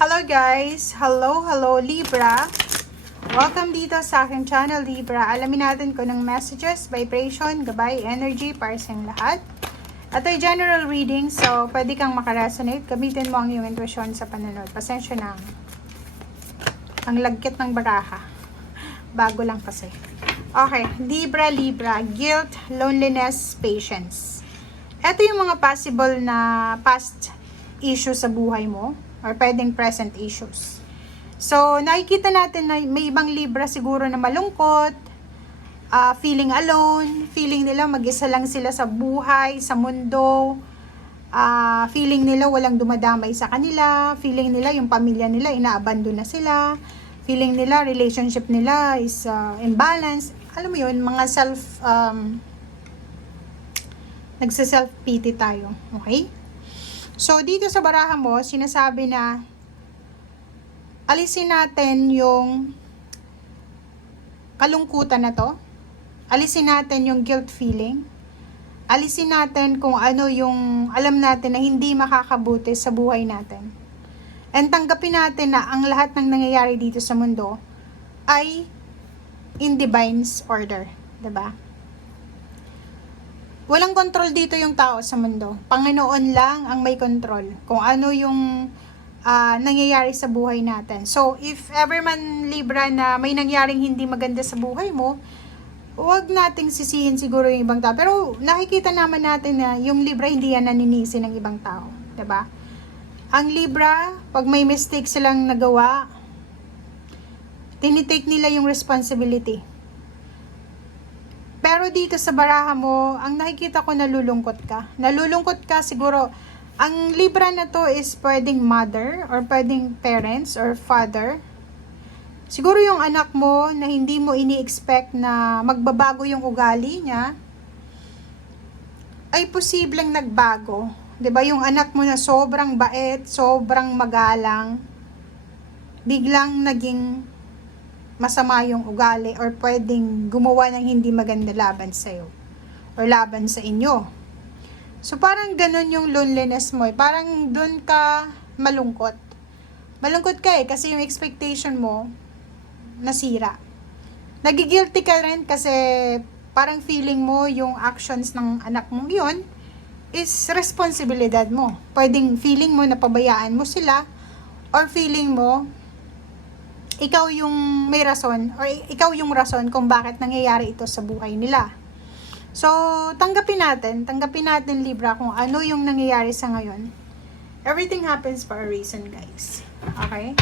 Hello guys! Hello Libra! Welcome dito sa aking channel Libra. Alamin natin kung ng messages, vibration, gabay, energy para sa lahat. Ito ay general reading, so pwede kang makaresonate. Gamitin mo ang iyong intuition sa panonood. Pasensya na. Ang lagkit ng baraha. Bago lang kasi. Okay, Libra, guilt, loneliness, patience. Ito yung mga possible na past issues sa buhay mo or pwedeng present issues. So, nakikita natin na may ibang Libra siguro na malungkot, feeling alone, feeling nila mag-isa lang sila sa buhay, sa mundo, feeling nila walang dumadamay sa kanila, feeling nila yung pamilya nila inaabandon na sila, feeling nila relationship nila is imbalance. Alam mo yun, mga nagsa-self-pity tayo. Okay? So, dito sa baraha mo, sinasabi na alisin natin yung kalungkutan na to. Alisin natin yung guilt feeling. Alisin natin kung ano yung alam natin na hindi makakabuti sa buhay natin. And tanggapin natin na ang lahat ng nangyayari dito sa mundo ay in divine's order. 'Di ba? Walang control dito yung tao sa mundo. Panginoon lang ang may control kung ano yung nangyayari sa buhay natin. So, if ever man Libra na may nangyaring hindi maganda sa buhay mo, huwag nating sisihin siguro yung ibang tao. Pero nakikita naman natin na yung Libra hindi yan naninisi ng ibang tao. 'Di ba? Ang Libra, pag may mistake silang nagawa, tinitake nila yung responsibility. Pero dito sa baraha mo, ang nakikita ko nalulungkot ka. Nalulungkot ka siguro. Ang Libra na to is pwedeng mother or pwedeng parents or father. Siguro yung anak mo na hindi mo ini-expect na magbabago yung ugali niya, ay posibleng nagbago. 'Di ba? Yung anak mo na sobrang bait, sobrang magalang, biglang naging masama yung ugali or pwedeng gumawa ng hindi maganda laban sa'yo or laban sa inyo. So, parang ganun yung loneliness mo. Parang dun ka malungkot. Malungkot ka kasi yung expectation mo nasira. Nagigilty ka rin kasi parang feeling mo yung actions ng anak mong yun is responsibilidad mo. Pwedeng feeling mo na pabayaan mo sila or feeling mo ikaw yung may rason or ikaw yung rason kung bakit nangyayari ito sa buhay nila. So, tanggapin natin Libra kung ano yung nangyayari sa ngayon. Everything happens for a reason, guys. Okay?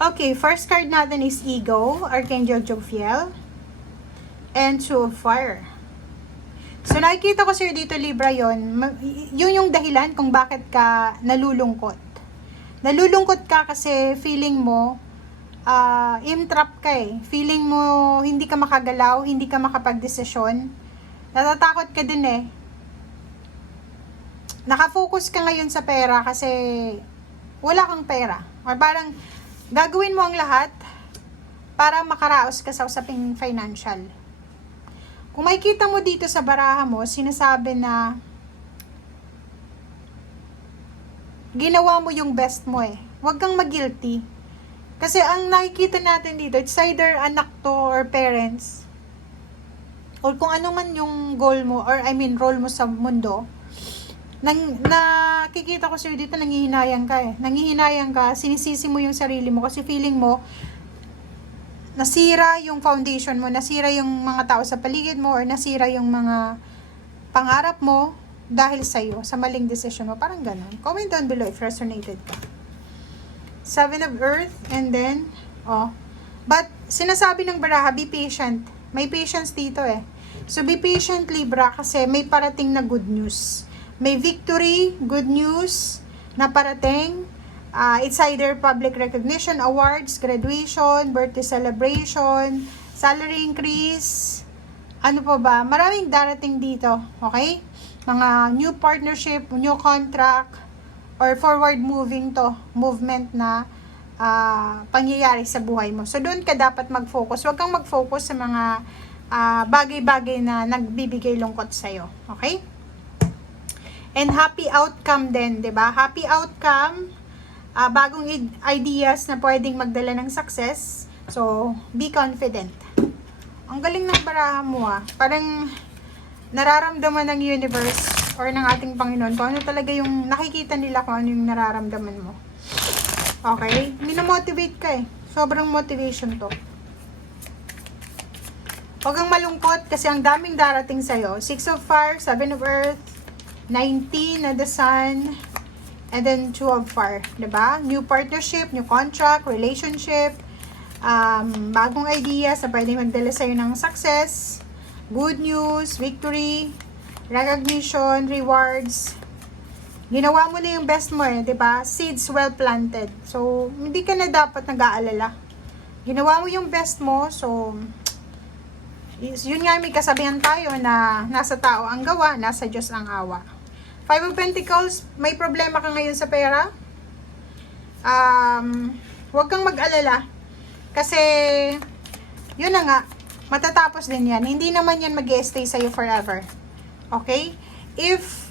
Okay, first card natin is Ego, Archangel Jophiel, and Two of Fire. So, nakikita ko sir dito, Libra, yun yung dahilan kung bakit ka nalulungkot. Nalulungkot ka kasi feeling mo, entrap ka eh. Feeling mo, hindi ka makagalaw, hindi ka makapagdesisyon. Natatakot ka din eh. Nakafocus ka ngayon sa pera kasi wala kang pera. Or parang, gagawin mo ang lahat para makaraos ka sa usaping financial. Kung makikita mo dito sa baraha mo, sinasabi na ginawa mo yung best mo eh. Huwag kang mag-guilty. Kasi ang nakikita natin dito, it's either anak to or parents. Or kung ano man yung goal mo, or role mo sa mundo. Nakikita ko sir dito, nangihinayang ka eh. Nangihinayang ka, sinisisi mo yung sarili mo kasi feeling mo, nasira yung foundation mo, nasira yung mga tao sa paligid mo, or nasira yung mga pangarap mo dahil sa'yo, sa maling decision mo. Parang ganun. Comment down below if resonated ka. Seven of Earth, and then, but sinasabi ng baraha, be patient. May patience dito eh. So, be patient, Libra, kasi may parating na good news. May victory, good news na parating. It's either public recognition, awards, graduation, birthday celebration, salary increase, ano pa ba? Maraming darating dito, okay? Mga new partnership, new contract, or forward movement na pangyayari sa buhay mo. So, doon ka dapat mag-focus. Huwag kang mag-focus sa mga bagay-bagay na nagbibigay lungkot sa'yo. Okay? And happy outcome din, 'di ba? Happy outcome, bagong ideas na pwedeng magdala ng success. So, be confident. Ang galing ng baraha mo Parang nararamdaman ng universe or ng ating Panginoon kung ano talaga yung nakikita nila, kung ano yung nararamdaman mo. Okay? Minomotivate ka Sobrang motivation to. Huwag kang malungkot kasi ang daming darating sa'yo. 6 of Fire, 7 of Earth, 19 na the Sun, and then 2 of Fire. Diba? New partnership, new contract, relationship, bagong ideas na pwede magdala sa'yo ng success, good news, victory, recognition, rewards. Ginawa mo na yung best mo diba? Seeds well planted. So, hindi ka na dapat nag-aalala. Ginawa mo yung best mo, so, yun nga may kasabihan tayo na nasa tao ang gawa, nasa Diyos ang awa. 5 of Pentacles, may problema ka ngayon sa pera. Huwag kang mag-alala. Kasi, yun na nga, matatapos din yan. Hindi naman yan mag-stay sa'yo forever. Okay? If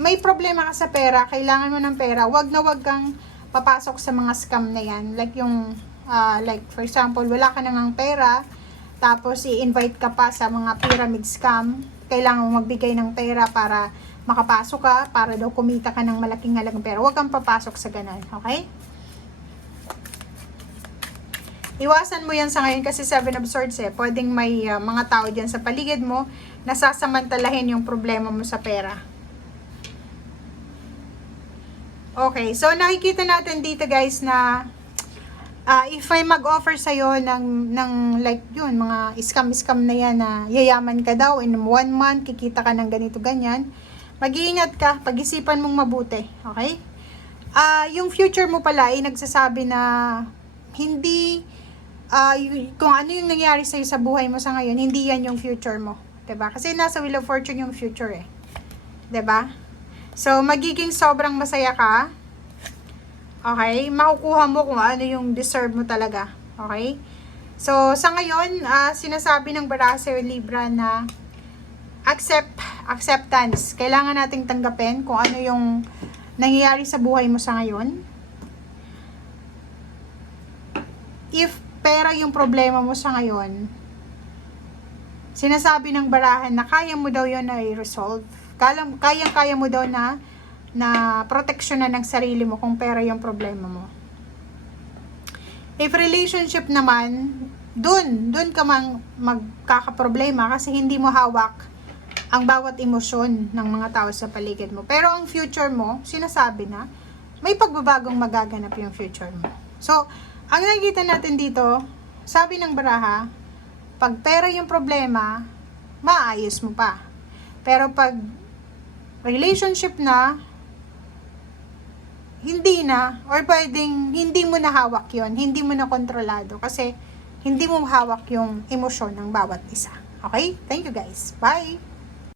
may problema ka sa pera, kailangan mo ng pera, wag na wag kang papasok sa mga scam na yan. Like yung, like for example, wala ka nang pera, tapos i-invite ka pa sa mga pyramid scam. Kailangan mo magbigay ng pera para makapasok ka, para daw kumita ka ng malaking halagang pera. Huwag kang papasok sa ganun, okay? Iwasan mo yan sa ngayon kasi 7 of Swords Pwedeng may mga tao dyan sa paligid mo na sasamantalahin yung problema mo sa pera. Okay, so nakikita natin dito guys na if may mag-offer sa'yo ng like yun, mga scam na yan na yayaman ka daw in 1 month, kikita ka ng ganito ganyan, mag-iingat ka, pag-isipan mong mabuti, okay? Yung future mo pala ay nagsasabi na hindi, kung ano yung nangyari sa'yo sa buhay mo sa ngayon, hindi yan yung future mo, diba? Kasi nasa Wheel of Fortune yung future diba? So, magiging sobrang masaya ka. Okay? Makukuha mo kung ano yung deserve mo talaga. Okay? So, sa ngayon, sinasabi ng Barasa Libra na acceptance. Kailangan nating tanggapin kung ano yung nangyayari sa buhay mo sa ngayon. If pera yung problema mo sa ngayon, sinasabi ng barahan na kaya mo daw yun na i-resolve. Kaya mo daw na proteksyonan ng sarili mo kung pera yung problema mo. If relationship naman, dun ka magkakaproblema kasi hindi mo hawak ang bawat emosyon ng mga tao sa paligid mo. Pero ang future mo, sinasabi na, may pagbabagong magaganap yung future mo. So, ang nakikita natin dito, sabi ng baraha, pag pera yung problema, maayos mo pa. Pero pag relationship na, hindi na, or pwedeng hindi mo na hawak yon, hindi mo na kontrolado kasi hindi mo hawak yung emosyon ng bawat isa. Okay? Thank you guys. Bye!